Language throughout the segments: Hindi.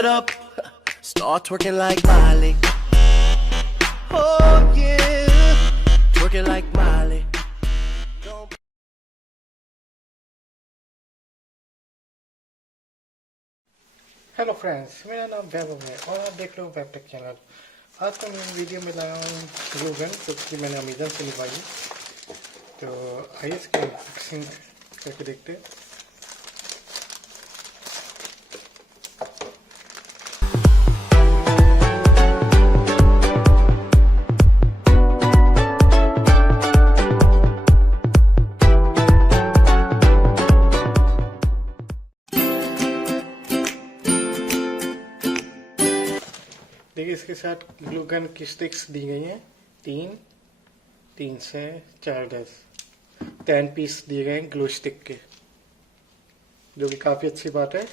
it up, start twerking like Miley. Oh yeah, twerking like Miley. Hello friends, मेरा नाम वैभव है और आप देख रहे हो वेबटेक चैनल। आज तो मैं वीडियो में लाया हूँ ग्लू गन, क्योंकि मैंने अमेजन से मंगवाई। तो आइए इसकी अनबॉक्सिंग करके देखते हैं। देखिए, इसके साथ ग्लू गन की स्टिक्स दी गई हैं, तीन से 10 पीस दिए गए हैं ग्लू स्टिक के, जो कि काफ़ी अच्छी बात है।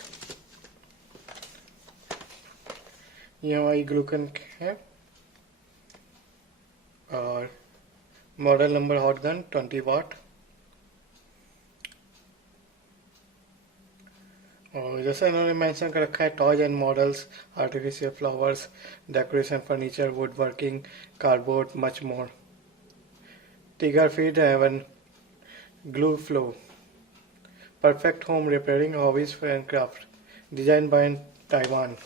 ये हमारी ग्लू गन है और model number hot gun 20 watt. और जैसे इन्होंने मेंशन कर रखा है, toys and models, artificial flowers, decoration, furniture, wood working, cardboard, much more. Trigger feed एवं glue flow, perfect home repairing, hobbies and craft, design by Taiwan.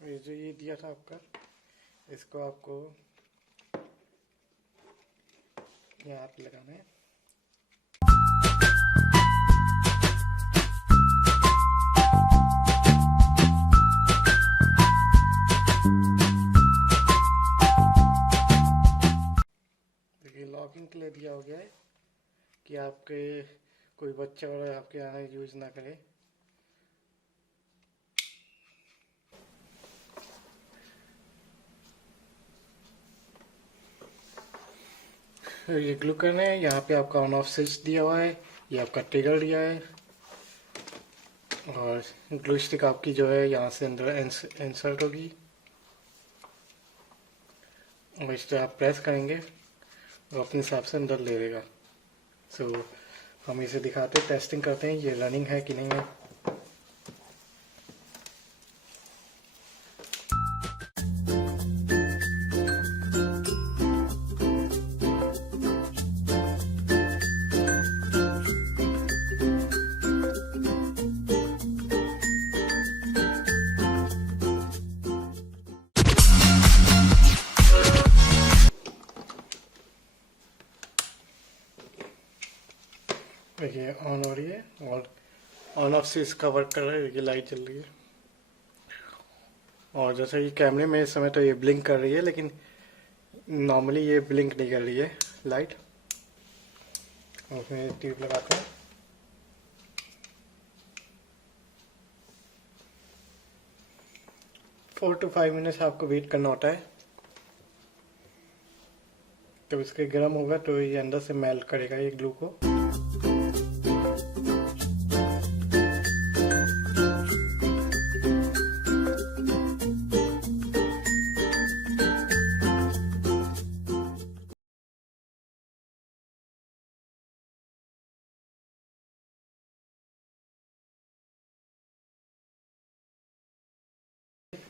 ये जो ये दिया था आपका, इसको आपको यहाँ पे लगाना है। देखिए, लॉकिंग के लिए दिया हो गया है कि आपके कोई बच्चा और आपके यहाँ यूज ना करे। ये ग्लू गन है, यहाँ पे आपका ऑन ऑफ स्विच दिया हुआ है, ये आपका ट्रिगर दिया है, और ग्लू स्टिक आपकी जो है यहाँ से अंदर इंसर्ट होगी, और इस पर आप प्रेस करेंगे और अपने हिसाब से अंदर ले लेगा। सो हम इसे दिखाते हैं, टेस्टिंग करते हैं ये रनिंग है कि नहीं है। देखिए, ऑन हो रही है और ऑन ऑफ से इसका वर्क कर रहा है। देखिए, लाइट चल रही है, और जैसे कि कैमरे में इस समय तो ये ब्लिंक कर रही है, लेकिन नॉर्मली ये ब्लिंक नहीं कर रही है लाइट। और उसमें ट्यूब लगाता हूँ। फोर टू 5 मिनट्स आपको वेट करना होता है। जब इसके गर्म होगा तो ये अंदर से मेल्ट करेगा ये ग्लू को।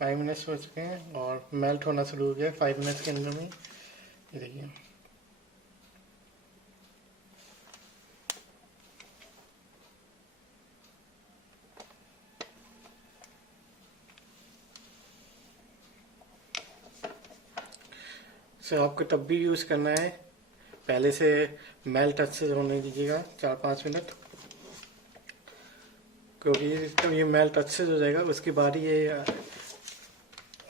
फाइव मिनट्स हो चुके हैं और मेल्ट होना शुरू हो गया 5 मिनट्स के अंदर में। ये देखिए, सो आपको तब भी यूज़ करना है, पहले से मेल्ट अच्छे से होने दीजिएगा 4-5 मिनट, क्योंकि जब ये मेल्ट अच्छे से हो जाएगा उसके बाद ही ये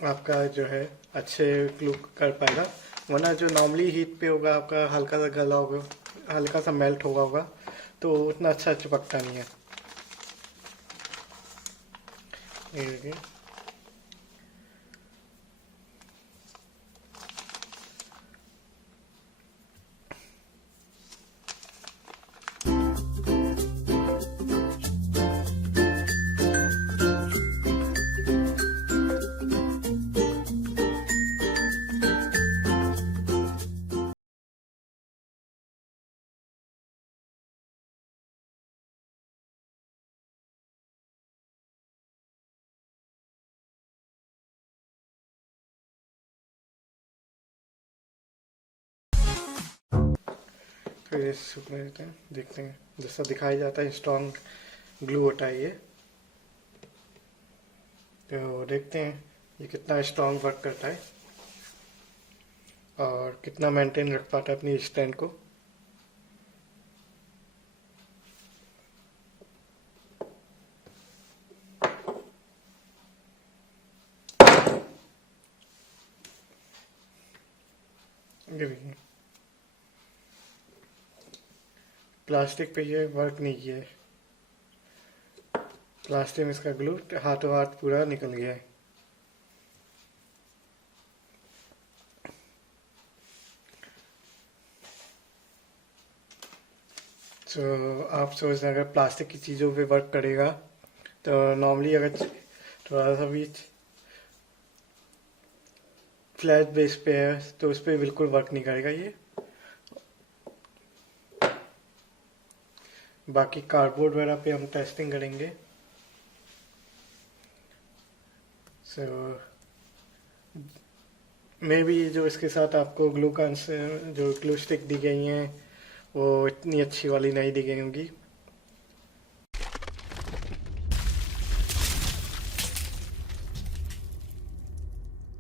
आपका जो है अच्छे ग्लू कर पाएगा। वरना जो नॉर्मली हीट पे होगा आपका हल्का सा गला होगा, हल्का सा मेल्ट होगा तो उतना अच्छा चिपकता नहीं है। ये देखिए, फिर इसे सूखने देते हैं, देखते हैं। जैसा दिखाई जाता है स्ट्रॉन्ग ग्लू होता है ये, तो देखते हैं ये कितना स्ट्रॉन्ग वर्क करता है और कितना मेंटेन रख पाता है अपनी स्टैंड को। ये देखिए प्लास्टिक पे ये वर्क नहीं किया है, प्लास्टिक में इसका ग्लू हाथों हाथ पूरा निकल गया है। तो आप सोच रहे हैं अगर प्लास्टिक की चीज़ों पे वर्क करेगा तो नॉर्मली अगर थोड़ा सा भी फ्लैट बेस पे है तो उस पर बिल्कुल वर्क नहीं करेगा ये। बाकी कार्डबोर्ड वगैरह पे हम टेस्टिंग करेंगे। सो मे बी जो इसके साथ आपको ग्लू गन्स जो ग्लू स्टिक दी गई हैं वो इतनी अच्छी वाली नहीं दी गई होंगी।